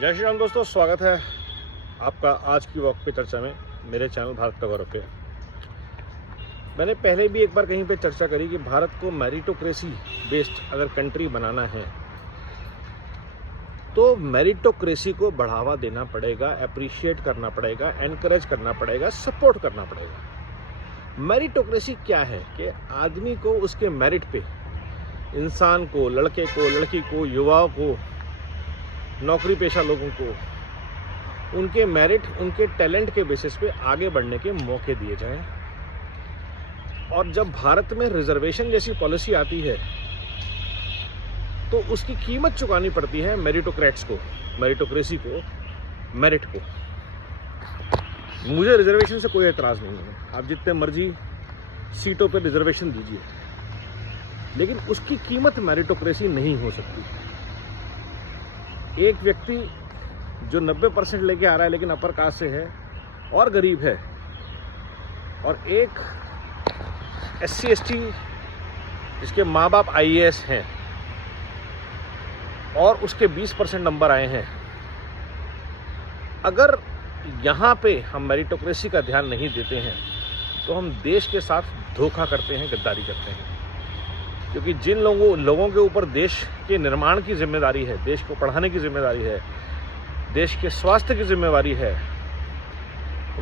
जय श्री राम दोस्तों, स्वागत है आपका आज की वॉक पे चर्चा में मेरे चैनल भारत का गौरव पे। मैंने पहले भी एक बार कहीं पे चर्चा करी कि भारत को मेरिटोक्रेसी बेस्ड अगर कंट्री बनाना है तो मेरिटोक्रेसी को बढ़ावा देना पड़ेगा, अप्रिशिएट करना पड़ेगा, एनकरेज करना पड़ेगा, सपोर्ट करना पड़ेगा। मेरिटोक्रेसी क्या है कि आदमी को उसके मेरिट पे, इंसान को, लड़के को, लड़की को, युवाओं को, नौकरी पेशा लोगों को उनके मेरिट, उनके टैलेंट के बेसिस पे आगे बढ़ने के मौके दिए जाएं। और जब भारत में रिजर्वेशन जैसी पॉलिसी आती है तो उसकी कीमत चुकानी पड़ती है मेरिटोक्रेट्स को, मेरिटोक्रेसी को, मेरिट को। मुझे रिजर्वेशन से कोई एतराज़ नहीं है, आप जितने मर्जी सीटों पर रिजर्वेशन दीजिए, लेकिन उसकी कीमत मेरिटोक्रेसी नहीं हो सकती। एक व्यक्ति जो 90% लेके आ रहा है लेकिन अपर कास्ट से है और गरीब है, और एक SC ST जिसके माँ बाप IAS हैं और उसके 20% नंबर आए हैं, अगर यहाँ पे हम मेरिटोक्रेसी का ध्यान नहीं देते हैं तो हम देश के साथ धोखा करते हैं, गद्दारी करते हैं। क्योंकि जिन लोगों के ऊपर देश के निर्माण की जिम्मेदारी है, देश को पढ़ाने की जिम्मेदारी है, देश के स्वास्थ्य की जिम्मेदारी है,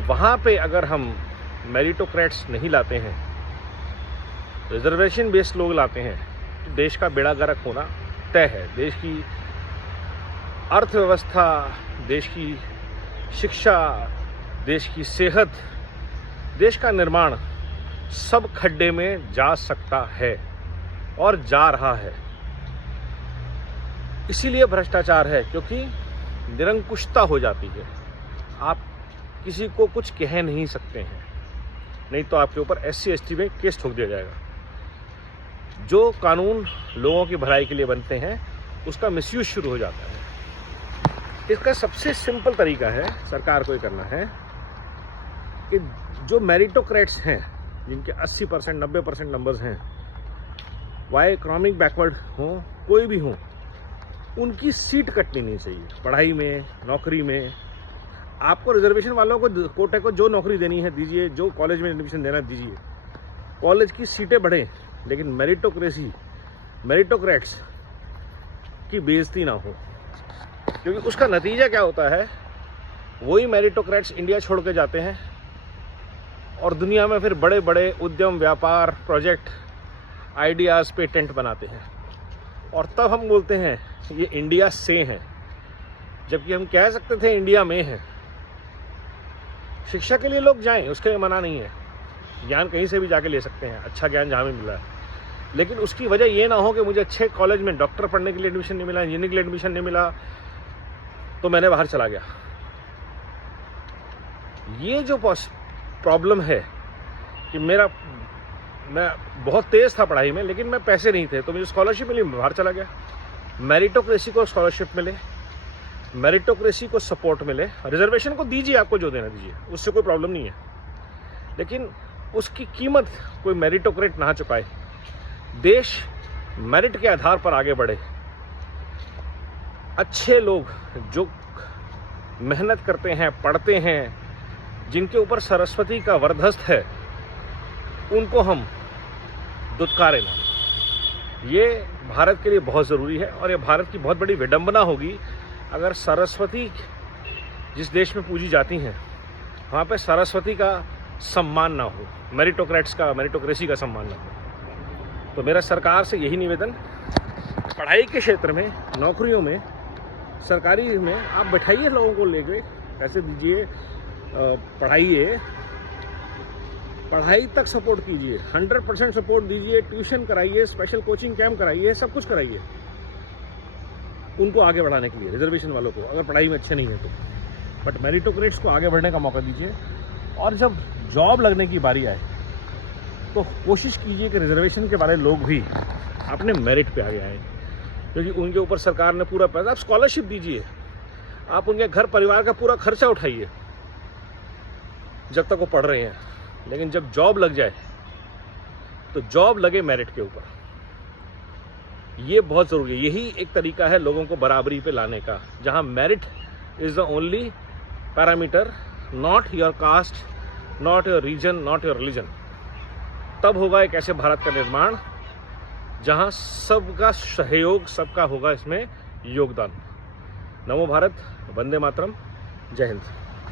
वहाँ पे अगर हम मेरिटोक्रेट्स नहीं लाते हैं, रिजर्वेशन बेस्ड लोग लाते हैं, तो देश का बेड़ा गर्क होना तय है। देश की अर्थव्यवस्था, देश की शिक्षा, देश की सेहत, देश का निर्माण सब खड्डे में जा सकता है और जा रहा है। इसीलिए भ्रष्टाचार है, क्योंकि निरंकुशता हो जाती है। आप किसी को कुछ कह नहीं सकते हैं, नहीं तो आपके ऊपर SC ST में केस ठोक दिया जाएगा। जो कानून लोगों की भलाई के लिए बनते हैं उसका मिसयूज शुरू हो जाता है। इसका सबसे सिंपल तरीका है, सरकार को ये करना है कि जो मेरिटोक्रेट्स हैं, जिनके 80% 90% नंबर्स हैं, वाई इकोनॉमिक बैकवर्ड हो, कोई भी हो, उनकी सीट कटनी नहीं चाहिए। पढ़ाई में, नौकरी में आपको रिजर्वेशन वालों को, कोटे को जो नौकरी देनी है दीजिए, जो कॉलेज में एडमिशन देना दीजिए, कॉलेज की सीटें बढ़ें, लेकिन मेरिटोक्रेट्स की बेइज्जती ना हो। क्योंकि उसका नतीजा क्या होता है, वही मेरिटोक्रेट्स इंडिया छोड़ के जाते हैं और दुनिया में फिर बड़े बड़े उद्यम, व्यापार, प्रोजेक्ट, आइडियाज़, पेटेंट बनाते हैं, और तब हम बोलते हैं ये इंडिया से हैं, जबकि हम कह सकते थे इंडिया में है। शिक्षा के लिए लोग जाएं, उसके लिए मना नहीं है, ज्ञान कहीं से भी जाके ले सकते हैं, अच्छा ज्ञान जहाँ भी मिल रहा है, लेकिन उसकी वजह ये ना हो कि मुझे अच्छे कॉलेज में डॉक्टर पढ़ने के लिए एडमिशन नहीं मिला, इंजीनियरिंग के लिए एडमिशन नहीं मिला, तो मैंने बाहर चला गया। ये जो प्रॉब्लम है कि मैं बहुत तेज़ था पढ़ाई में, लेकिन मैं पैसे नहीं थे, तो मुझे स्कॉलरशिप मिली, मैं बाहर चला गया। मेरिटोक्रेसी को स्कॉलरशिप मिले, मेरिटोक्रेसी को सपोर्ट मिले, रिजर्वेशन को दीजिए, आपको जो देना दीजिए, उससे कोई प्रॉब्लम नहीं है, लेकिन उसकी कीमत कोई मेरिटोक्रेट ना चुकाए। देश मेरिट के आधार पर आगे बढ़े। अच्छे लोग जो मेहनत करते हैं, पढ़ते हैं, जिनके ऊपर सरस्वती का वरदहस्त है, उनको हम दुत्कारें ना। ये भारत के लिए बहुत ज़रूरी है, और ये भारत की बहुत बड़ी विडंबना होगी अगर सरस्वती जिस देश में पूजी जाती हैं वहाँ पे सरस्वती का सम्मान ना हो, मेरिटोक्रेसी का सम्मान ना हो। तो मेरा सरकार से यही निवेदन, पढ़ाई के क्षेत्र में, नौकरियों में, सरकारी में आप बैठाइए लोगों को, लेके पैसे दीजिए, पढ़ाइए, पढ़ाई तक सपोर्ट कीजिए, 100% सपोर्ट दीजिए, ट्यूशन कराइए, स्पेशल कोचिंग कैंप कराइए, सब कुछ कराइए उनको आगे बढ़ाने के लिए, रिजर्वेशन वालों को, अगर पढ़ाई में अच्छे नहीं है तो। बट मेरिटोक्रेट्स को आगे बढ़ने का मौका दीजिए, और जब जॉब लगने की बारी आए तो कोशिश कीजिए कि रिजर्वेशन के बारे लोग भी अपने मेरिट पे आगे आए, क्योंकि उनके ऊपर सरकार ने पूरा पैसा, आप स्कॉलरशिप दीजिए, आप उनके घर परिवार का पूरा खर्चा उठाइए जब तक वो पढ़ रहे हैं, लेकिन जब जॉब लग जाए तो जॉब लगे मेरिट के ऊपर। ये बहुत ज़रूरी है। यही एक तरीका है लोगों को बराबरी पे लाने का, जहां merit is the only parameter, not your caste, not your region, not your religion. तब होगा एक ऐसे भारत का निर्माण जहां सबका सहयोग, सबका होगा इसमें योगदान। नमो भारत, वंदे मातरम, जय हिंद।